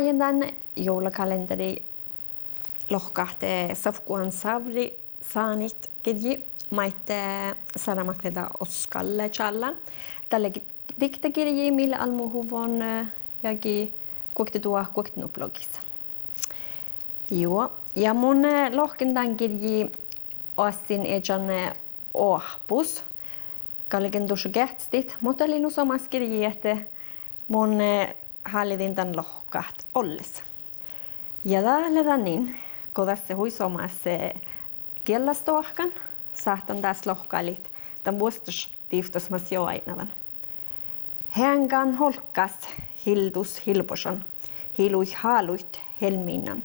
Haajendan joulukalenteri lohkahte safkuan savri saanit kirji maitte saramakreda oskalle challa. Tälle diktakirji millä almuhuvon jagi kuoktenublogissa. Joo, ja mun lohkendan kirji osin ejan ohpus. Kalliken tuossa kähtstit, mutta oli nu samas kirji, että mun hallitin tämän lohkaht olles. Ja täällä niin, kun tässä huisomassa kielastohkan, saatan tässä lohkailit tämän vuostus tiiftos jo ainavan. Hänkan holkas hildus hilposan, hilui haaluit helminnan.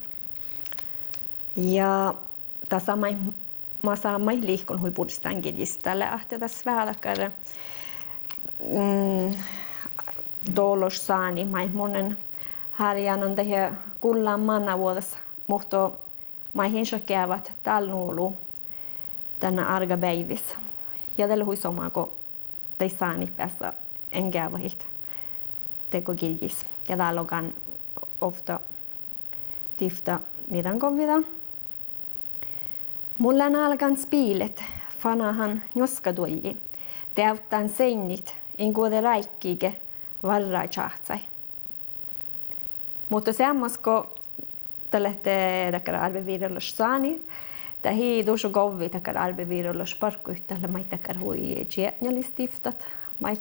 Ja tässä mä saan liikon huipudistaan kirjistä, lähtee tässä vähän takara dolos saani, monen harjan on tähän kullaan manna vuodessa, mutta mä hinsakeavat täällä nuolu tänä argapäivissä. Ja tällä huisomaa, kun te saani päässä engävahit teko kirjis. Ja täällä on ofta tifta mitään kovida. Mulla on alkan spiilet, fanahan joskaduji. Teuttaan seinit, en kuule räikkiike varrai chahtsai. Mutta semmoista, kun tällehte takara arveviirollos saani, tähi tuossa kovvi takara arveviirollos parkkuyhtäällä mai takara hui tjätnjalistiftat. Mai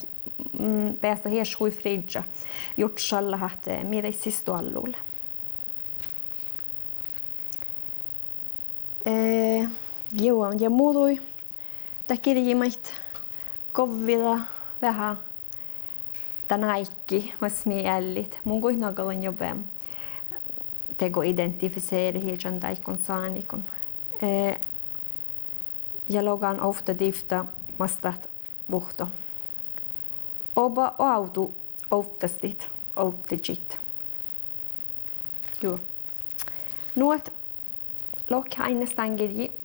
päästä hies hui fridja, jutsalla hahte miedeissistu alluulle. Joo, ja muutui. Tämä kirjimait kovvilla vähän tämän aikki, mas mielit. Mun kuitenkaan jo vähän teko identifiseeri hiijan taikon saanikon. Ja logan ofta difta mastat vuhto. Oba autu oftastit oftajit. Joo. Nuot lokk ainestaan kirji.